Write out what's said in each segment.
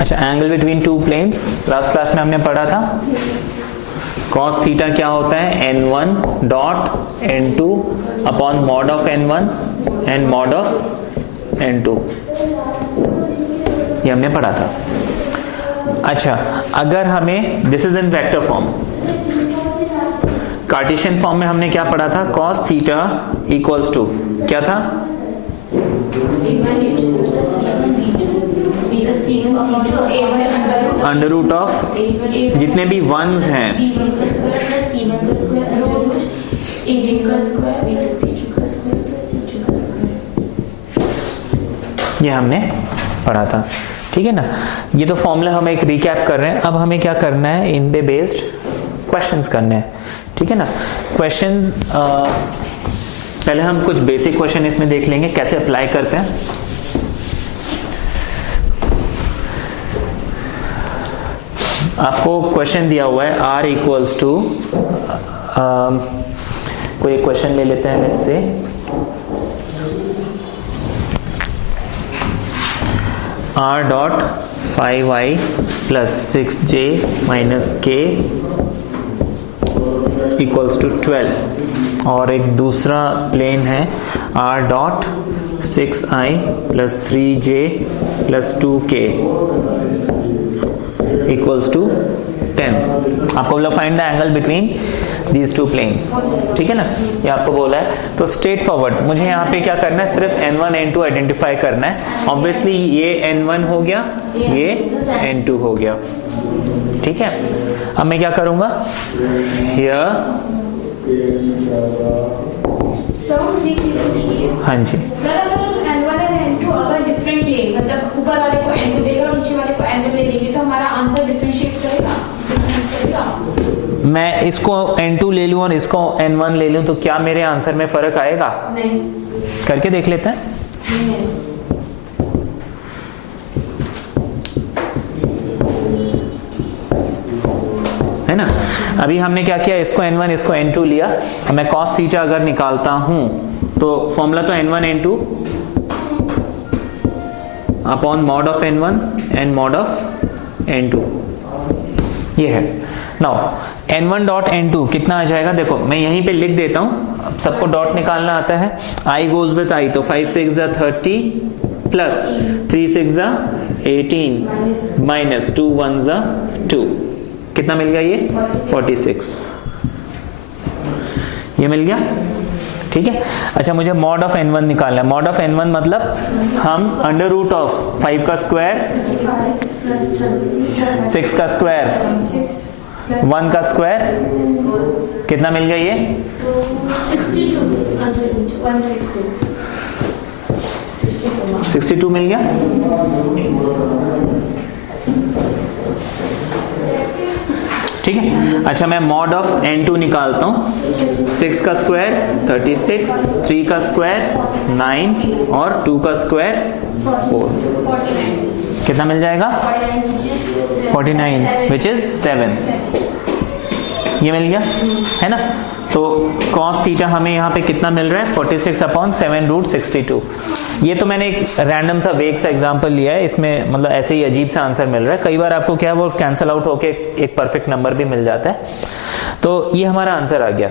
अच्छा, angle between two planes last class में हमने पढ़ा था। cos थीटा क्या होता है, n1 dot n2 upon mod of n1 and mod of n2, ये हमने पढ़ा था। अच्छा, अगर हमें, this is in vector form, Cartesian form में हमने क्या पढ़ा था, cos थीटा इक्वल्स टू क्या था, अंडर रूट ऑफ जितने भी वंस हैं, ये हमने पढ़ा था। ठीक है ना, ये तो फॉर्मूला हम एक रिकैप कर रहे हैं। अब हमें क्या करना है, इन पे बेस्ड क्वेश्चंस करने हैं। ठीक है ना, क्वेश्चंस पहले हम कुछ बेसिक क्वेश्चन इसमें देख लेंगे कैसे अप्लाई करते हैं। आपको क्वेश्चन दिया हुआ है r इक्वल्स टू, कोई क्वेश्चन ले लेते हैं, let's say r dot 5i plus 6j minus k equals to 12, और एक दूसरा प्लेन है r dot 6i plus 3j plus 2k equals to 10। आपको बोला find the angle between these two planes. ठीक है ना, ये आपको बोला है। तो स्ट्रेट फॉरवर्ड मुझे यहाँ पे क्या करना है, सिर्फ n1 n2 आइडेंटिफाई करना है। ऑब्वियसली ये n1 हो गया, ये n2 हो गया। ठीक है, अब मैं क्या करूंगा, हियर, हाँ जी, अगर डिफरेंट ले, मतलब ऊपर वाले को n2 देगा और नीचे वाले को n1 ले लेंगे, तो हमारा आंसर डिफरेंशिएट करेगा। मैं इसको n2 ले लूं और इसको n1 ले लूं तो क्या मेरे आंसर में फर्क आएगा? नहीं। करके देख लेते हैं। है ना, अभी हमने क्या किया, इसको n1 इसको n2 लिया। अब मैं cos थीटा अगर निकालता हूं तो फॉर्मूला तो n1 n2 upon mod of n1 and mod of n2, ये है। नाउ n1 डॉट n2 कितना आ जाएगा, देखो मैं यहीं पे लिख देता हूं, सबको डॉट निकालना आता है। i गोज विद i, तो 5 6 30 प्लस 3 6 18 माइनस 2 1 2, कितना मिल गया, ये 46, ये मिल गया। ठीक है, अच्छा मुझे मॉड ऑफ n1 निकालना है। मॉड ऑफ n1 मतलब हम अंडर रूट ऑफ 5 का स्क्वायर, 6 का स्क्वायर, 1 का स्क्वायर, कितना मिल गया, ये 62 मिल गया। ठीक है, अच्छा मैं मॉड ऑफ n2 निकालता हूं। 6 का स्क्वायर 36, 3 का स्क्वायर 9 और 2 का स्क्वायर 4, कितना मिल जाएगा, 49 विच इज 7, ये मिल गया, है ना। तो cos थीटा हमें यहाँ पे कितना मिल रहा है, 46 अपॉन 7 रूट 62। ये तो मैंने एक रैंडम सा वेग सा एग्जांपल लिया है, इसमें मतलब ऐसे ही अजीब सा आंसर मिल रहा है। कई बार आपको क्या वो कैंसल आउट होके एक परफेक्ट नंबर भी मिल जाता है। तो ये हमारा आंसर आ गया।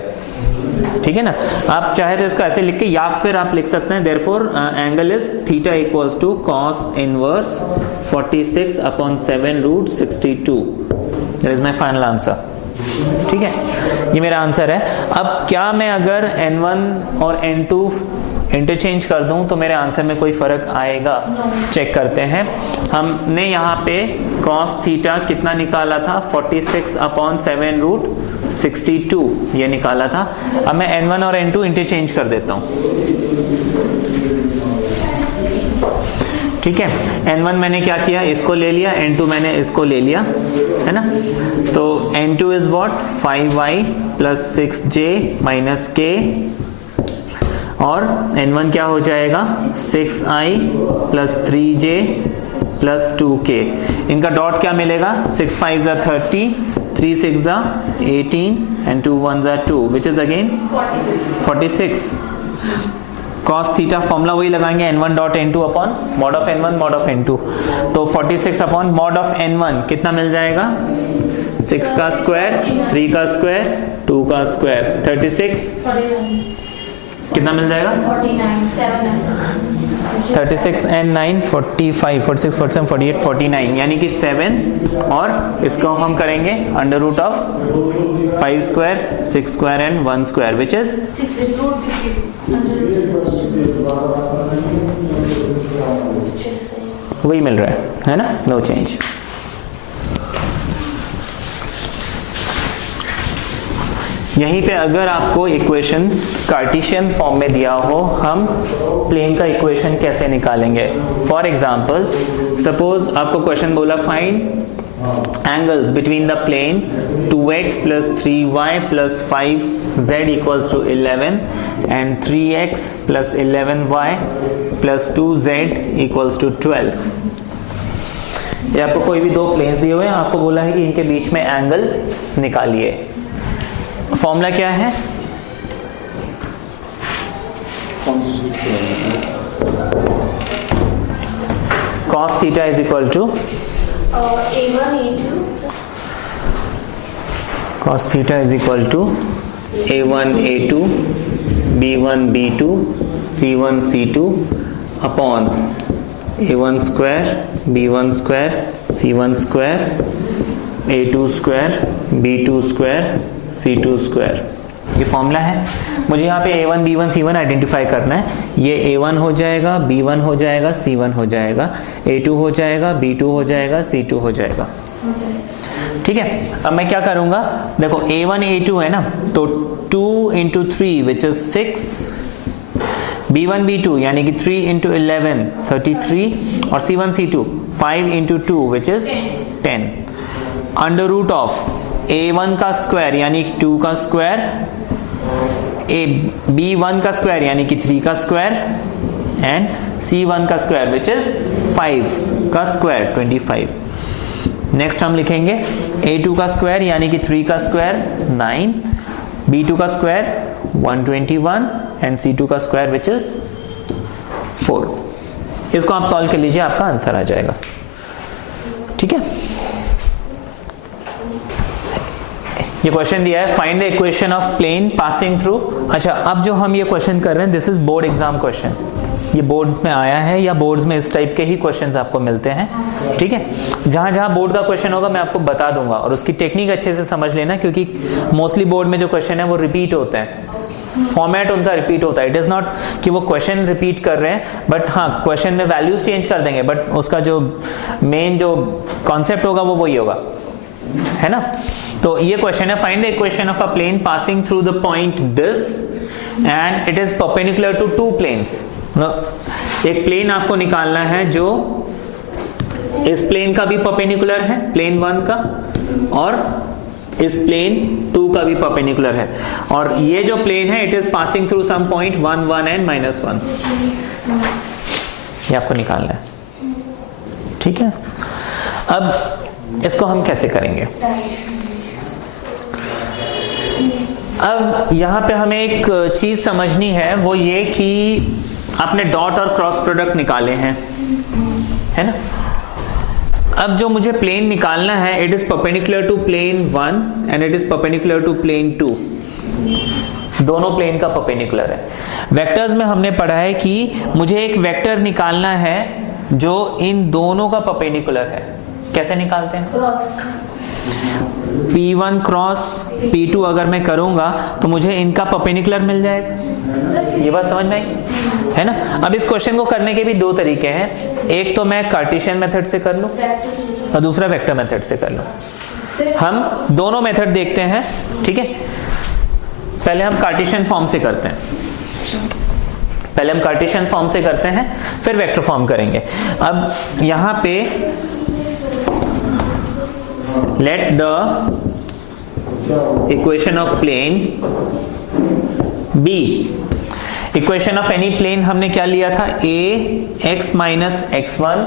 ठीक है ना, आप चाहे तो इसको ऐसे लिख के, या फिर आप लिख सकते हैं therefore angle is theta equals to cos inverse 46 upon 7 root 62, that is my final answer. ठीक है, ये मेरा आंसर है। अब क्या मैं अगर n1 और n2 इंटरचेंज कर दूं तो मेरे आंसर में कोई फर्क आएगा? चेक करते हैं। हमने यहाँ पे cos थीटा कितना निकाला था, 46 अपॉन 7 रूट 62 ये निकाला था। अब मैं n1 और n2 इंटरचेंज कर देता हूँ। ठीक है, n1 मैंने क्या किया, इसको ले लिया, n2 मैंने इसको ले लिया, है ना। तो n2 is what, 5y plus 6j minus k, और n1 क्या हो जाएगा, 6i plus 3j plus 2k। इनका डॉट क्या मिलेगा, 6 5 30, 3 6 18 and 2 1 2, which is again 46। cos theta formula वही लगाएंगे n1 dot n2 upon mod of n1 mod of n2, तो 46 अपॉन मॉड ऑफ n1 कितना मिल जाएगा, 6 का स्क्वायर, 3 का स्क्वायर, 2 का स्क्वायर, 36 कितना मिल जाएगा, 36 and 9 45, 46 47 48 49, यानी कि 7, और इसको हम करेंगे under root of 5 square, 6 square and 1 square which is 62 वही मिल रहा है ना, नो चेंज। यहीं पे अगर आपको इक्वेशन कार्टेशियन फॉर्म में दिया हो, हम प्लेन का इक्वेशन कैसे निकालेंगे। फॉर एग्जांपल सपोज आपको क्वेश्चन बोला find angles between the plane 2x plus 3y plus 5z equals to 11 and 3x plus 11y plus 2z equals to 12। ये आपको कोई भी दो प्लेन्स दिए हुए हैं, आपको बोला है कि इनके बीच में एंगल निकालिए। फॉर्मूला क्या है, cos theta is equal to A1 A2 cos theta is equal to A1 A2 B1 B2 C1 C2 upon A1 square B1 square C1 square A2 square B2 square C2 square, ये formula है। मुझे यहाँ पे A1 B1 C1 identify करना है। ये A1 हो जाएगा, B1 हो जाएगा, C1 हो जाएगा, A2 हो जाएगा, B2 हो जाएगा, C2 हो जाएगा। ठीक है, अब मैं क्या करूँगा, देखो A1 A2 है ना, तो 2 into 3 which is 6, B1 B2 यानी कि 3 into 11 33, और C1 C2 5 into 2 which is 10, under root of A1 का स्क्वायर यानी कि 2 का स्क्वायर, B1 का स्क्वायर यानी कि 3 का स्क्वायर, एंड C1 का स्क्वायर विच इज 5 का स्क्वायर 25। नेक्स्ट हम लिखेंगे A2 का स्क्वायर यानी कि 3 का स्क्वायर 9, B2 का स्क्वायर 121 एंड C2 का स्क्वायर विच इज 4। इसको आप सॉल्व कर लीजिए, आपका आंसर आ जाएगा। ठीक है, ये क्वेश्चन दिया है find the equation of plane passing through. अच्छा, अब जो हम ये क्वेश्चन कर रहे हैं this is board exam question, ये बोर्ड में आया है या बोर्ड्स में इस टाइप के ही क्वेश्चंस आपको मिलते हैं। ठीक है, जहां जहां बोर्ड का क्वेश्चन होगा मैं आपको बता दूंगा, और उसकी टेक्निक अच्छे से समझ लेना, क्योंकि मोस्टली बोर्ड में जो क्वेश्चन है वो रिपीट होते हैं, फॉर्मेट उनका रिपीट होता है। इट इज नॉट कि वो क्वेश्चन रिपीट कर रहे हैं, बट हाँ क्वेश्चन में वैल्यूज चेंज कर देंगे, बट उसका जो मेन जो कॉन्सेप्ट होगा वो वही होगा, है ना। तो ये क्वेश्चन है find the equation of a plane passing through the point this and it is perpendicular to two planes. एक प्लेन आपको निकालना है जो इस प्लेन का भी परपेंडिकुलर है, प्लेन 1 का, और इस प्लेन 2 का भी परपेंडिकुलर है, और ये जो प्लेन है it is passing through some point 1 1 and -1, ये आपको निकालना है। ठीक है, अब इसको हम कैसे करेंगे। अब यहां पे हमें एक चीज समझनी है, वो ये कि आपने डॉट और क्रॉस प्रोडक्ट निकाले हैं, है ना। अब जो मुझे प्लेन निकालना है it is perpendicular to plane 1 and it is perpendicular to plane 2, दोनों प्लेन का परपेंडिकुलर है। वेक्टर्स में हमने पढ़ा है कि मुझे एक वेक्टर निकालना है जो इन दोनों का परपेंडिकुलर है। कैसे निकालते हैं, P1 क्रॉस P2 अगर मैं करूंगा तो मुझे इनका परपेंडिकुलर मिल जाएगा। ये बात समझ में आई, है ना। अब इस क्वेश्चन को करने के भी दो तरीके हैं, एक तो मैं कार्टेशियन मेथड से कर लूं और दूसरा वेक्टर मेथड से कर लूं। हम दोनों मेथड देखते हैं, ठीक है। पहले हम कार्टेशियन फॉर्म से करते हैं, फिर वेक्टर फॉर्म करेंगे। अब यहां पे let the equation of plane be, equation of any plane हमने क्या लिया था, a x minus x1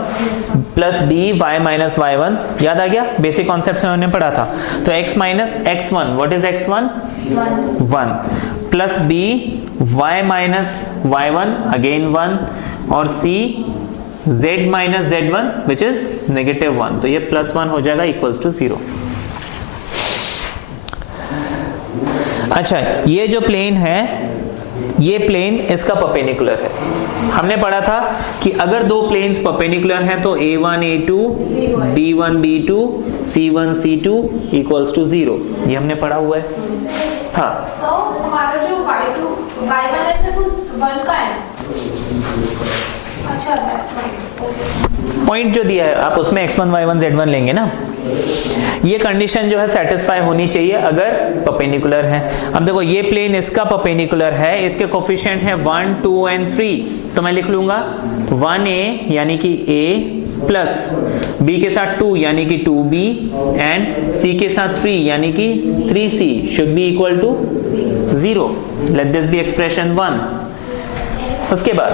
plus b y minus y1, याद आ गया, बेसिक कॉन्सेप्ट से हमने पढ़ा था। तो x minus x1, what is x1, 1 plus b y minus y1 again 1 और c z minus z1 which is -1, तो ये +1 हो जाएगा इक्वल्स टू 0। अच्छा, ये जो प्लेन है, ये प्लेन इसका परपेंडिकुलर है। हमने पढ़ा था कि अगर दो प्लेन्स परपेंडिकुलर हैं तो a1 a2 b1 b2 c1 c2 equals to 0, ये हमने पढ़ा हुआ है। हाँ, सो हमारा जो y1 है तो 1 का है। अच्छा, पॉइंट जो दिया है आप उसमें x1 y1 z1 लेंगे ना। ये कंडीशन जो है सेटिस्फाई होनी चाहिए अगर परपेंडिकुलर है। अब देखो, ये प्लेन इसका परपेंडिकुलर है, इसके कोफिशिएंट है 1 2 एंड 3, तो मैं लिख लूंगा 1a यानी कि a प्लस b के साथ 2 यानी कि 2b एंड c के साथ 3 यानी कि 3c should be equal to 0। Let this be expression 1। उसके बाद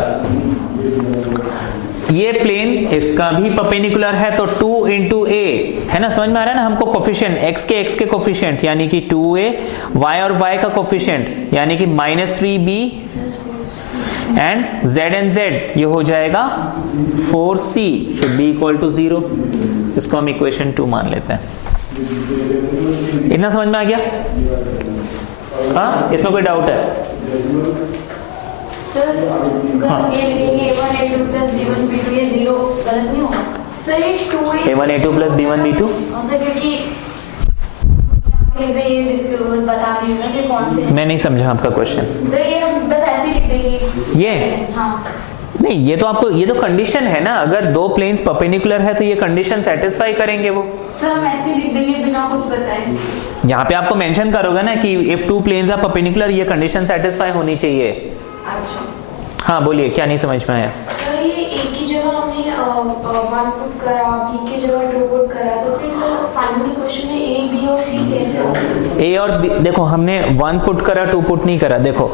ये प्लेन इसका भी परपेंडिकुलर है तो 2 इंटू a है ना, समझ में आ रहा है ना हमको। कोफिशिएंट x के कोफिशिएंट यानी कि 2a, y और y का कोफिशिएंट यानी कि -3b and z and z ये हो जाएगा 4c should be equal to 0। इसको हम इक्वेशन 2 मान लेते हैं। इतना समझ में आ गया? हाँ, इसमें कोई डाउट है? सर अगर ये लिखेंगे a1 a2 plus b1 b2 ये 0 गलत नहीं होगा? सर ये 2a a1 a2 plus b1 b2, sir क्योंकि लिख रहे ये डिस्क्रिप्शन बता नहीं रहा कि कौन से। मैं नहीं समझा आपका क्वेश्चन। सर ये हम बस ऐसे ही लिख देंगे ये। हाँ, नहीं, ये तो आपको, ये तो कंडीशन है ना, अगर दो प्लेन्स परपेंडिकुलर है तो ये कंडीशन सेटिस्फाई करेंगे वो। सर हम ऐसे लिख देंगे बिना कुछ बताए। यहाँ पे आपको मेंशन करोगे ना कि if two planes are perpendicular ये कंडीशन सेटिस्फाई होनी चाहिए। अच्छा, हाँ बोलिए, क्या नहीं समझ में आया? सर ये एक की जगह हमने 1 पुट करा, b की जगह 2 पुट करा, तो फिर सर फाइनली क्वेश्चन में a b और c कैसे होगा? a और b, देखो हमने 1 पुट करा 2 पुट नहीं करा। देखो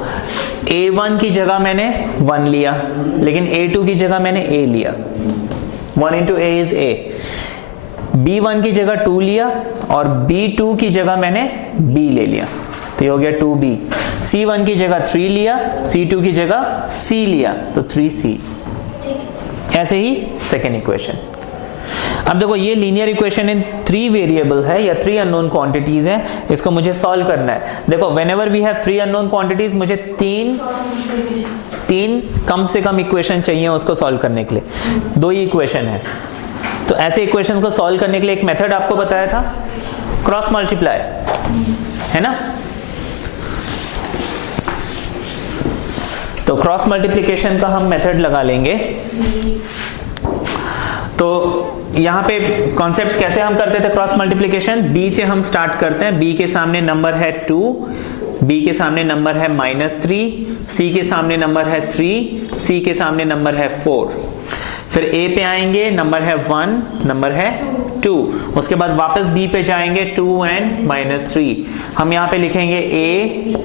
a1 की जगह मैंने 1 लिया, लेकिन a2 की जगह मैंने a लिया। 1 into a is a। b1 की जगह 2 लिया और b2 की जगह मैंने b ले लिया, तो ये हो गया 2b। c1 की जगह 3 लिया, c2 की जगह c लिया, तो 3c। ऐसे ही सेकेंड इक्वेशन। अब देखो, ये लीनियर इक्वेशन इन 3 वेरिएबल है या 3 अननोन क्वांटिटीज है, इसको मुझे सॉल्व करना है। देखो, whenever we have 3 unknown quantities, मुझे तीन कम से कम इक्वेशन चाहिए उसको सॉल्व करने के लिए। 2 ही इक्वेशन है, तो ऐसे इक्वेशन को सॉल्व करने के लिए एक मेथड आपको बताया था, क्रॉस मल्टीप्लाई, है ना। तो क्रॉस मल्टीप्लिकेशन का हम मेथड लगा लेंगे। तो यहाँ पे कॉन्सेप्ट कैसे हम करते थे क्रॉस मल्टीप्लिकेशन? b से हम स्टार्ट करते हैं। b के सामने नंबर है 2, b के सामने नंबर है -3, c के सामने नंबर है 3, c के सामने नंबर है 4। फिर a पे आएंगे, नंबर है 1, नंबर है 2। उसके बाद वापस b पे जाएंगे, 2 एंड -3। हम यहाँ पे लिखेंगे a,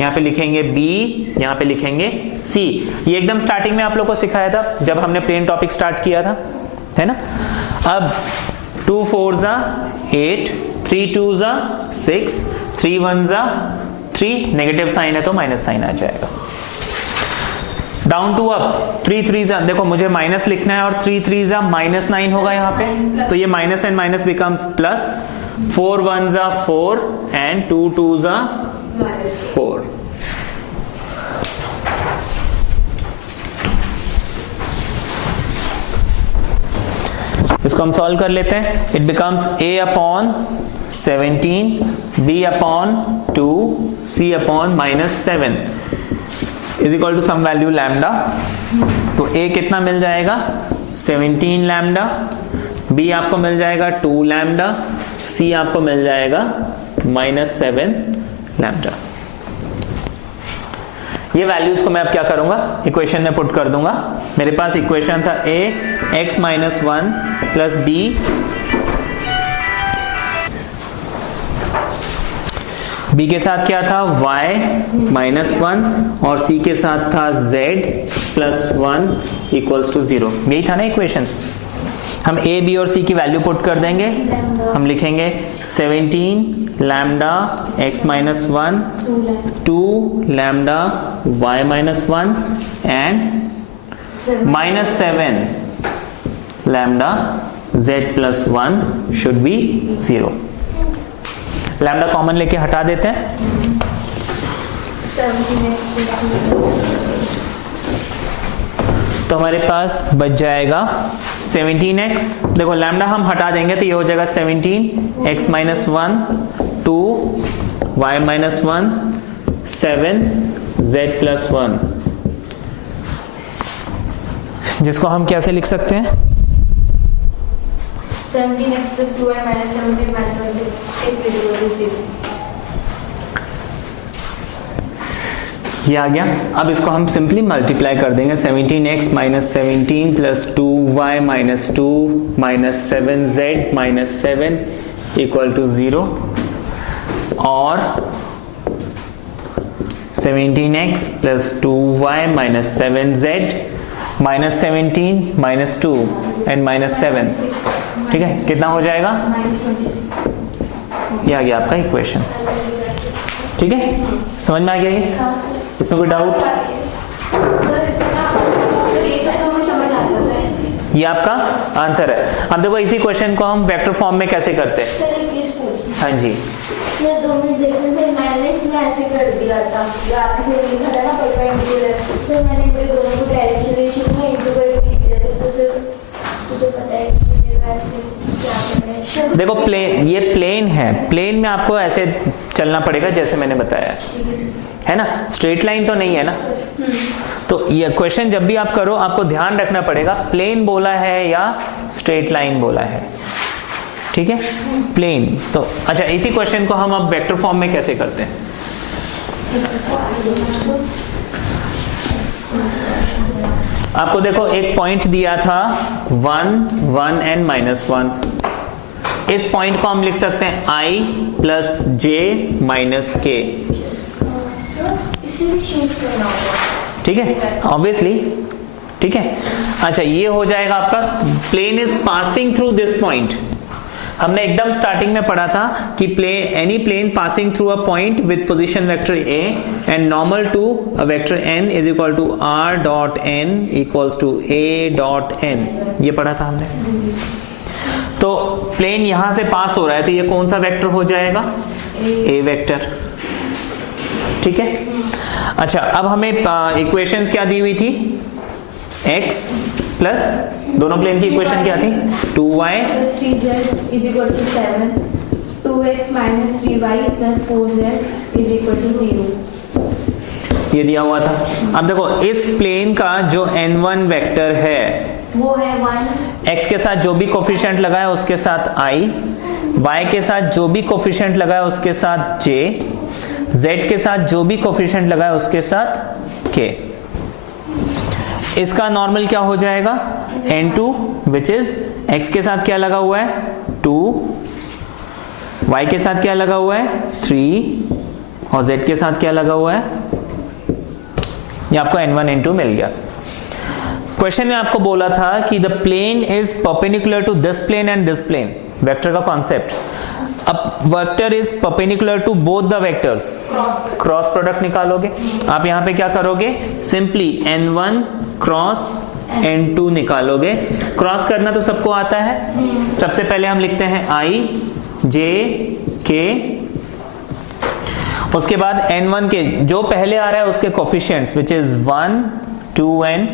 यहाँ पे लिखेंगे b, यहाँ पे लिखेंगे c। ये एकदम स्टार्टिंग में आप लोग को सिखाया था जब हमने प्लेन टॉपिक स्टार्ट किया था, है ना। अब 2 4 8, 3 2 6, 3 1 3, नेगेटिव साइन है तो माइनस साइन आ जाएगा। डाउन टू अप, 3 3 देखो मुझे माइनस लिखना है और 3 3 -9 होगा यहाँ पे, तो ये minus and minus becomes plus. 4 1 4 and 2 2 4। इसको हम सॉल्व कर लेते हैं। It becomes a upon 17, b upon 2, c upon -7 is equal to some value lambda. तो a कितना मिल जाएगा? 17 लैम्डा, b आपको मिल जाएगा 2 लैम्डा, c आपको मिल जाएगा -7 लैम्डा। ये वैल्यूज को मैं अब क्या करूंगा, इक्वेशन में पुट कर दूंगा। मेरे पास इक्वेशन था a x -1 plus b b के साथ क्या था y -1 और c के साथ था z +1 = 0। यही था ना इक्वेशन। हम ए बी और सी की वैल्यू पुट कर देंगे। हम लिखेंगे 17 lambda x minus 1, 2 lambda y minus 1 and minus 7 lambda z plus 1 should be 0। Lambda common लेके हटा देते हैं। तो हमारे पास बच जाएगा 17x, देखो लैम्डा हम हटा देंगे तो ये हो जाएगा 17 x minus 1, 2 y minus 1, 7 z plus 1, जिसको हम कैसे लिख सकते हैं? 17x plus 2y minus 17 minus x equal to 0। ये आ गया। अब इसको हम सिंपली मल्टीप्लाई कर देंगे। 17x minus 17 plus 2y minus 2 minus 7z minus 7 equal to 0 और 17x plus 2y minus 7z minus 17 minus 2 and minus 7, ठीक है, कितना हो जाएगा? ये आ गया आपका इक्वेशन। ठीक है, समझ में आ गया ये? इसमें कोई डाउट? ये आपका आंसर है। अब देखो इसी क्वेश्चन को हम वेक्टर फॉर्म में कैसे करते हैं? सर एक चीज पूछनी। हाँ जी सर 2 मिनट देखने से मैंने इसमें ऐसे कर दिया था, या ऐसे लिखा था ना परपेंडिकुलर। सर मैंने इसे दोनों को डायरेक्शन रेशियो में इंटू करके लिख दिया था, तो सर मुझे पता है कि ऐसे क्या करना है। देखो प्लेन, ये प्लेन है, प्लेन में आपको ऐसे चलना पड़ेगा जैसे मैंने बताया है ना, स्ट्रेट लाइन तो नहीं है ना। तो ये क्वेश्चन जब भी आप करो आपको ध्यान रखना पड़ेगा प्लेन बोला है या स्ट्रेट लाइन बोला है, ठीक है, प्लेन। तो अच्छा, इसी क्वेश्चन को हम अब वेक्टर फॉर्म में कैसे करते हैं? आपको देखो एक पॉइंट दिया था 1, 1 एंड माइनस 1। इस पॉइंट को हम लिख सकते हैं i प्लस जे माइनस के, ठीक है, ऑब्वियसली, ठीक है। अच्छा, ये हो जाएगा आपका plane is passing through this point. हमने एकदम स्टार्टिंग में पढ़ा था कि any plane passing through a point with position vector a and normal to a vector n is equal to r dot n equals to a dot n, ये पढ़ा था हमने। तो प्लेन यहां से पास हो रहा है तो ये कौन सा वेक्टर हो जाएगा? a वेक्टर, ठीक है। अच्छा, अब हमें इक्वेशंस क्या दी हुई थी? x प्लस, दोनों प्लेन की इक्वेशन क्या थी? 2y plus 3z is equal to 7, 2x minus 3y plus 4z is equal to 0। ये दिया हुआ था। अब देखो इस प्लेन का जो n1 वेक्टर है वो है 1, x के साथ जो भी कोफिशिएंट लगा है उसके साथ i, y के साथ जो भी कोफिशिएंट लगा है उसके साथ j, z के साथ जो भी कोफिशिएंट लगा है उसके साथ k। इसका नॉर्मल क्या हो जाएगा? n2 विच इज x के साथ क्या लगा हुआ है? 2, y के साथ क्या लगा हुआ है? 3 और z के साथ क्या लगा हुआ है? ये आपको n1 n2 मिल गया। क्वेश्चन में आपको बोला था कि the plane is perpendicular to this plane and this plane, vector का कॉन्सेप्ट। अब vector is perpendicular to both the vectors, cross product निकालोगे। आप यहाँ पे क्या करोगे? सिंपली n1 क्रॉस n2 निकालोगे। क्रॉस करना तो सबको आता है। सबसे पहले हम लिखते हैं i j k, उसके बाद n1 के जो पहले आ रहा है उसके कोफिशिएंट्स विच इज 1, 2 एंड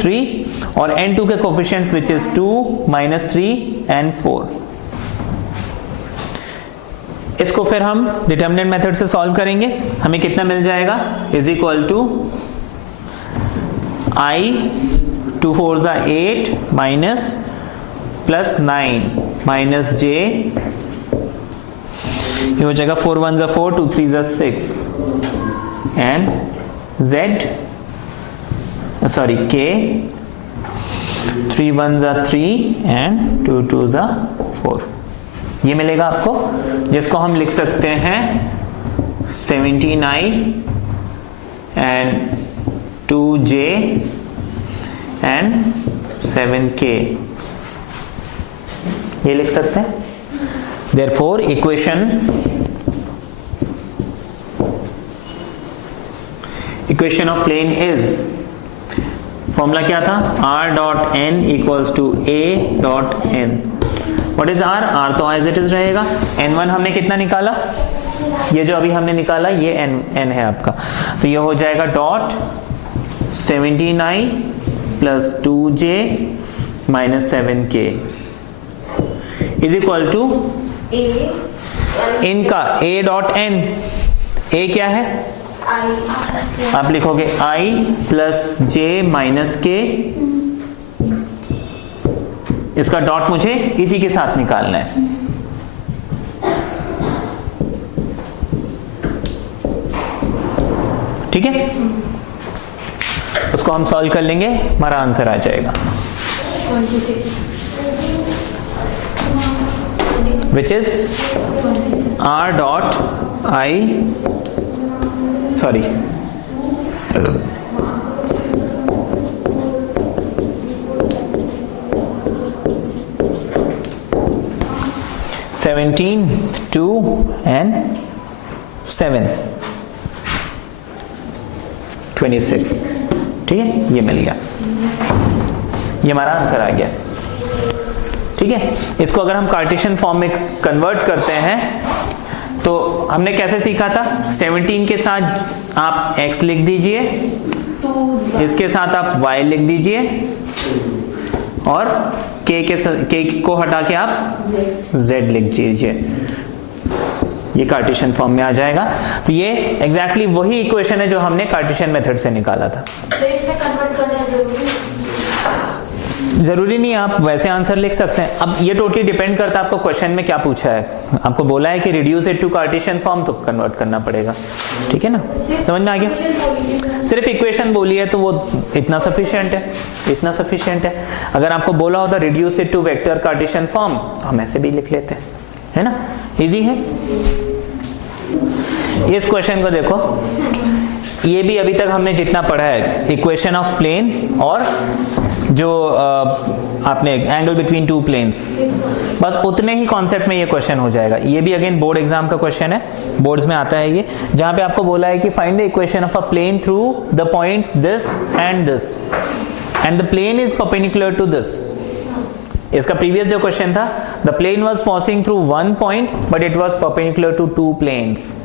3 और n2 के कोफिशिएंट्स विच इज 2, -3 एंड 4। इसको फिर हम डिटरमिनेंट मेथड से सॉल्व करेंगे। हमें कितना मिल जाएगा? Is equal to i 2 4 8 minus plus 9 minus j, ये हो जाएगा 4 1 4 2 3 6 and z sorry k 3 1 3 and 2 2 4, ये मिलेगा आपको, जिसको हम लिख सकते हैं 17i and 2j and 7k। ये लिख सकते हैं। Therefore equation of plane is, formula क्या था, r dot n equals to a dot n। What is r? r तो एज इट इज रहेगा। n1 हमने कितना निकाला, ये जो अभी हमने निकाला ये n है आपका, तो ये हो जाएगा dot 79 plus 2j minus 7k is equal to इनका a डॉट n, a क्या है, आप लिखोगे i plus j minus k, इसका डॉट मुझे इसी के साथ निकालना है। ठीक है, उसको हम सॉल्व कर लेंगे, हमारा आंसर आ जाएगा, which is r dot i, sorry 17, 2 and 7, 26। ठीक है, ये मिल गया, ये हमारा आंसर आ गया। ठीक है, इसको अगर हम कार्टेशियन फॉर्म में कन्वर्ट करते हैं तो हमने कैसे सीखा था, 17 के साथ आप x लिख दीजिए, इसके साथ आप y लिख दीजिए और k को हटा के आप z लिख दीजिए, ये कार्टेशियन फॉर्म में आ जाएगा। तो ये एग्जैक्टली वही इक्वेशन है जो हमने कार्टेशियन मेथड से निकाला था। तो इसमें कन्वर्ट करना जरूरी नहीं, आप वैसे आंसर लिख सकते हैं। अब ये टोटली डिपेंड करता है आपको क्वेश्चन में क्या पूछा है। आपको बोला है कि reduce it to Cartesian form, तो कन्वर्ट करना पड़ेगा। ठीक है ना, समझ में आ गया। सिर्फ इक्वेशन बोली है तो वो इतना सफिशिएंट है, इतना सफिशिएंट है। अगर आपको बोला होता reduce it to vector Cartesian form, हम ऐसे भी लिख लेते हैं, है ना, इजी है। इस क्वेश्चन को देखो, ये भी अभी तक हमने जितना पढ़ा है, इक्वेशन ऑफ प्लेन और जो आपने एंगल बिटवीन टू प्लेन्स, बस उतने ही कॉन्सेप्ट में ये क्वेश्चन हो जाएगा। ये भी अगेन बोर्ड एग्जाम का क्वेश्चन है, बोर्ड्स में आता है ये, जहां पे आपको बोला है कि find the equation of a plane through the points this and the plane is perpendicular to this. इसका प्रीवियस जो क्वेश्चन था, the plane was passing through one point but it was perpendicular to two planes.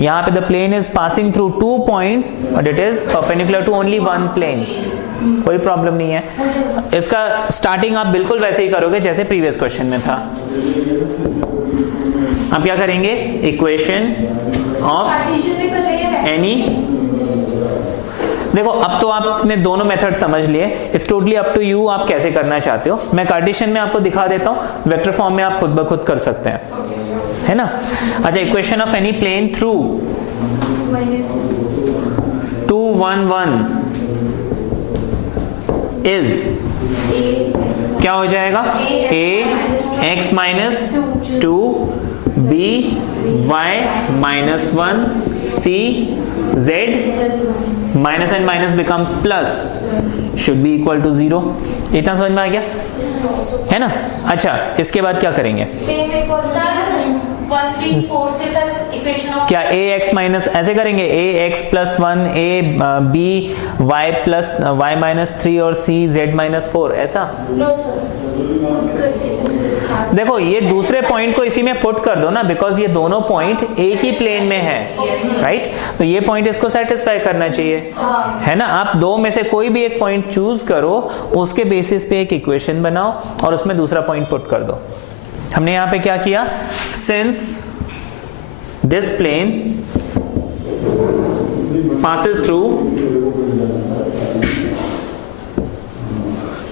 यहाँ पे the plane is passing through two points but it is perpendicular to only one plane. कोई problem नहीं है। इसका starting आप बिल्कुल वैसे ही करोगे जैसे प्रीवियस क्वेश्चन में था। आप क्या करेंगे, इक्वेशन ऑफ एनी, देखो अब तो आपने दोनों मेथड समझ लिए, it's totally up to you आप कैसे करना चाहते हो। मैं कार्टेशियन में आपको दिखा देता हूं, वेक्टर फॉर्म में आप खुद ब खुद कर सकते हैं, है ना। अच्छा, equation of any plane through 2 1 1 is क्या हो जाएगा, a x minus 2 b y minus 1 c z minus and minus becomes plus, should be equal to 0। इतना समझ में आ गया, है ना। अच्छा, इसके बाद क्या करेंगे, क्या a x माइनस ऐसे करेंगे, a x plus 1 a b y plus y minus 3 और c z माइनस 4, ऐसा। नो सर, देखो ये दूसरे पॉइंट को इसी में पुट कर दो ना, बिकॉज ये दोनों पॉइंट एक ही प्लेन में है, राइट। तो ये पॉइंट इसको सेटिस्फाई करना चाहिए, है ना। आप दो में से कोई भी एक पॉइंट चूज करो, उसके बेसिस पे एक इक्वेशन बनाओ और उसमें दूसरा पॉइंट पुट कर दो। हमने यहां पे क्या किया, since this plane passes through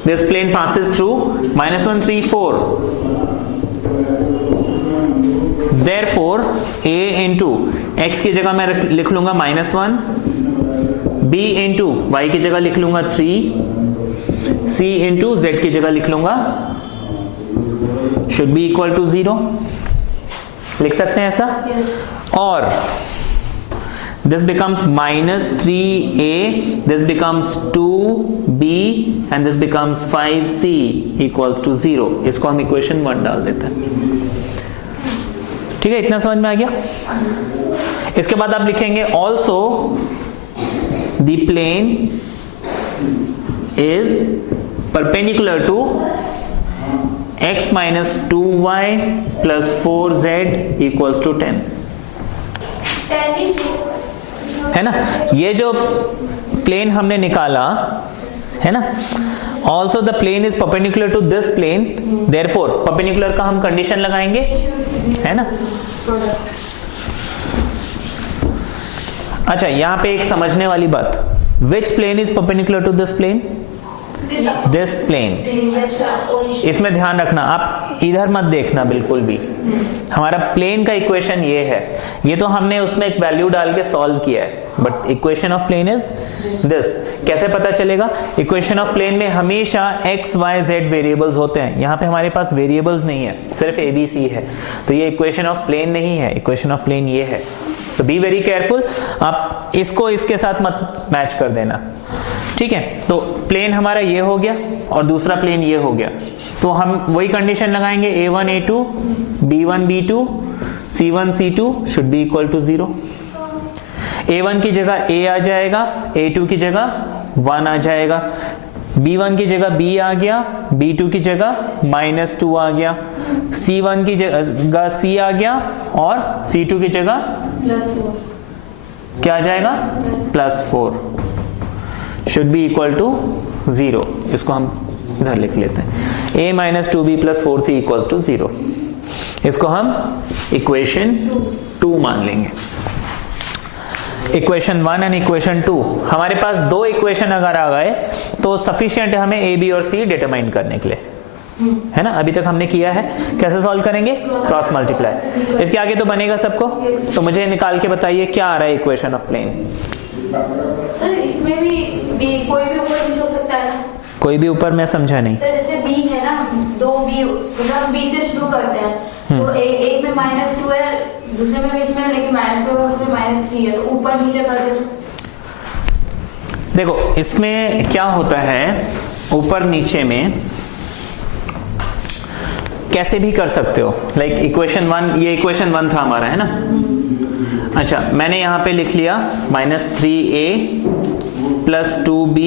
this plane passes through -1 3 4, therefore a into x की जगह मैं लिख लूंगा -1, b into y की जगह लिख लूंगा 3, c into z की जगह लिख लूंगा should be equal to 0, लिख सकते हैं ऐसा। और this becomes minus 3a, this becomes 2b and this becomes 5c equals to 0. इसको हम इक्वेशन 1 डाल देते हैं. ठीक है, इतना समझ में आ गया. इसके बाद आप लिखेंगे also the plane is perpendicular to x minus 2y plus 4z equals to 10. है ना, ये जो प्लेन हमने निकाला है ना, also the plane is perpendicular to this plane, therefore perpendicular का हम कंडीशन लगाएंगे, है ना. अच्छा, यहां पे एक समझने वाली बात, which plane is perpendicular to this plane? This plane. इसमें ध्यान रखना, आप इधर मत देखना बिल्कुल भी. हमारा प्लेन का इक्वेशन ये है, ये तो हमने उसमें एक वैल्यू डाल के सॉल्व किया है, but equation of plane is this. कैसे पता चलेगा? इक्वेशन ऑफ प्लेन में हमेशा x, y, z वेरिएबल्स होते हैं. यहाँ पे हमारे पास वेरिएबल्स नहीं है, सिर्फ a, b, c है, तो ये इक्वेशन ऑफ प्लेन नहीं है. इक्वेशन ऑफ प्लेन ये है, तो बी वेरी केयरफुल. आप इसको इसके साथ मत मैच कर देना. ठीक है, तो प्लेन हमारा ये हो गया और दूसरा प्लेन ये हो गया, तो हम वही कंडीशन लगाएंगे, a1 a2 b1 b2 c1 c2 should be equal to 0. a1 की जगह a आ जाएगा, a2 की जगह 1 आ जाएगा, b1 की जगह b आ गया, b2 की जगह -2 आ गया, c1 की जगह c आ गया और c2 की जगह +4 क्या आ जाएगा? +4 शुड बी इक्वल टू 0. इसको हम इधर लिख लेते हैं, a minus 2b plus 4c equals to 0. इसको हम इक्वेशन 2 मान लेंगे. इक्वेशन 1 एंड इक्वेशन 2, हमारे पास दो इक्वेशन अगर आ गए तो सफिशिएंट है हमें a, b और c डिटरमाइन करने के लिए, है ना. अभी तक हमने किया है. कैसे सॉल्व करेंगे? Cross multiply. इसके आगे तो बनेगा सबको, तो मुझे निकाल के बताइए क्या आ रहा है इक्वेशन ऑफ प्लेन. सर इसमें भी कोई भी ऊपर नीचे हो सकता है ना? कोई भी ऊपर, मैं समझा नहीं. सर जैसे b है ना, दो b, मतलब b से शुरू करते हैं, तो एक में -2 है, दूसरे में भी इसमें लेकिन -2 और उसमें -3 है, तो ऊपर नीचे कर दे. देखो इसमें क्या होता है, ऊपर नीचे में कैसे भी कर सकते हो. लाइक इक्वेशन 1, ये इक्वेशन 1 था हमारा, है ना. अच्छा, मैंने यहाँ पे लिख लिया -3a + 2b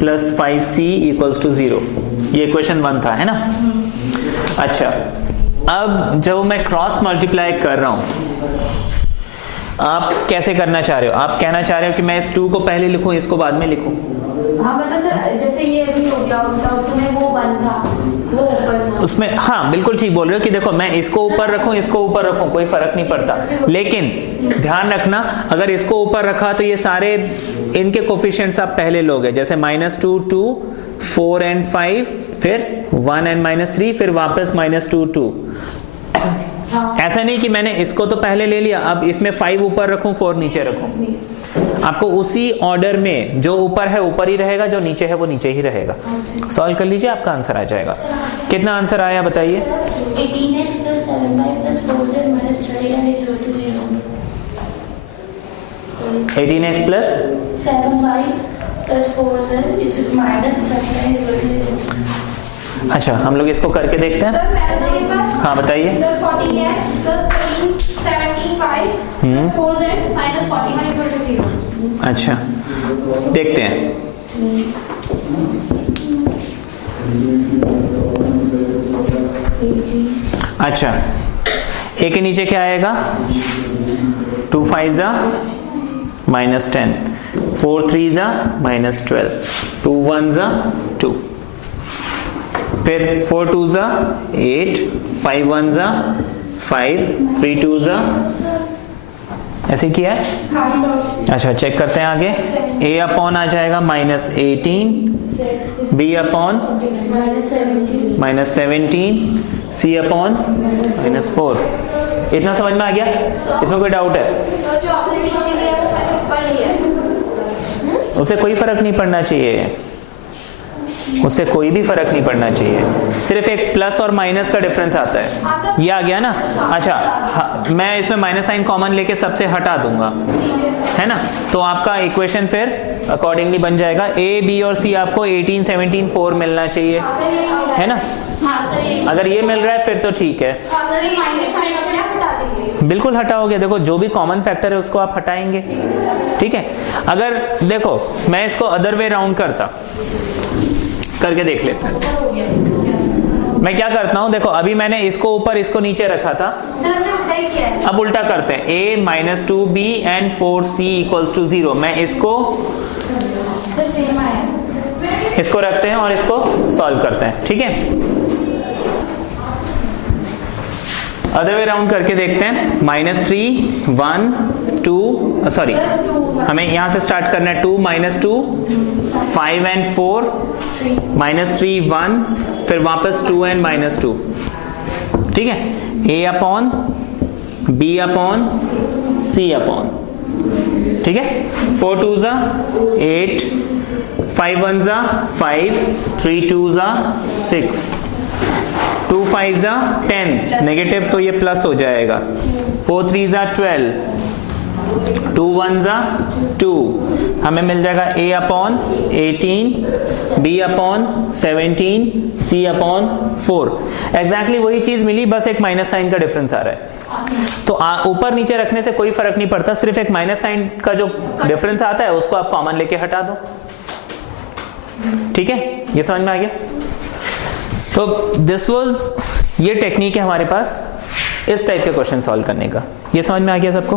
+ 5c = 0. ये इक्वेशन 1 था, है ना. अच्छा, अब जब मैं क्रॉस मल्टीप्लाई कर रहा हूं, आप कैसे करना चाह रहे हो? आप कहना चाह रहे हो कि मैं इस 2 को पहले लिखूं, इसको बाद में लिखूं? हाँ, मतलब सर जैसे ये भी हो गया, उसमें वो 1 था, वो ऊपर था उसमें. हाँ बिल्कुल ठीक बोल रहे हो कि देखो मैं इसको ऊपर रखूं, इसको ऊपर रखूं, कोई फर्क नहीं पड़ता. लेकिन ध्यान रखना, अगर इसको ऊपर रखा तो ये सारे इनके कोफिशिएंट्स आप पहले लोगे, जैसे -2 2 4 एंड 5, फिर 1 एंड -3, फिर वापस -2 2. ऐसा नहीं कि मैंने इसको तो पहले ले लिया, अब इसमें 5 ऊपर रखूं 4 नीचे रखूं. आपको उसी ऑर्डर में जो ऊपर है ऊपर ही रहेगा, जो नीचे है वो नीचे ही रहेगा. सॉल्व कर लीजिए, आपका आंसर आ जाएगा. कितना आंसर आया बताइए? 18x + 7y + 4z - 39 = 0. 18x + 7y + 4z - 39 = 0. अच्छा, हम लोग इसको करके देखते हैं. हाँ बताइए. Sir 14x + 13 17y + 4z - 41 = 0. अच्छा, देखते हैं. अच्छा, ए के नीचे क्या आएगा? 2 5 -10, 4 3 -12, 2 1 2, फिर 4 2 8, 5 1 5, 3 2 ऐसे किया है. अच्छा, चेक करते हैं आगे. a अपॉन आ जाएगा -18, b अपॉन -17, c अपॉन -4. इतना समझ में आ गया? इसमें कोई डाउट है? जो आपने नीचे लिया वो पहले ऊपर लिया, उससे कोई फर्क नहीं पड़ना चाहिए, उससे कोई भी फर्क नहीं पड़ना चाहिए. सिर्फ एक प्लस और माइनस का डिफरेंस आता है. ये आ गया ना. अच्छा, मैं इसमें माइनस साइन कॉमन लेके सबसे हटा दूंगा. है ना। तो आपका इक्वेशन फिर अकॉर्डिंगली बन जाएगा, ए बी और सी आपको 18 17 4 मिलना चाहिए, है ना। हाँ सर, अगर ये मिल रहा है फिर तो ठीक है, बिल्कुल हटाओगे। देखो जो भी कॉमन फैक्टर है उसको आप हटाएंगे, ठीक है। अगर देखो मैं इसको अदर वे राउंड करके देख लेते हैं। मैं क्या करता हूं, देखो अभी मैंने इसको ऊपर इसको नीचे रखा था, अब उल्टा करते हैं, a minus 2b and 4c equals to 0। मैं इसको रखते हैं और इसको सॉल्व करते हैं, ठीक है। अदर वे राउंड करके देखते हैं, -3 1 2 सॉरी हमें यहां से स्टार्ट करना है, 2 -2 5 एंड 4 -3 1 फिर वापस 2 एंड -2, ठीक है। a upon b upon c upon, ठीक है। 4 2 ज़ा 8 5 1 ज़ा 5 3 2 ज़ा 6 2 5 ज़ा 10, नेगेटिव तो ये प्लस हो जाएगा, 4 3 ज़ा 12 2 1 ज़ा 2, हमें मिल जाएगा a upon 18 b upon 17 c upon 4। Exactly वही चीज मिली, बस एक माइनस साइन का डिफरेंस आ रहा है। तो ऊपर नीचे रखने से कोई फर्क नहीं पड़ता, सिर्फ एक माइनस साइन का जो डिफरेंस आता है उसको आप कॉमन लेके हटा दो, ठीक है। ये समझ में आ गया। तो दिस वाज, ये टेक्निक है हमारे पास इस टाइप के क्वेश्चन सॉल्व करने का। ये समझ में आ गया सबको?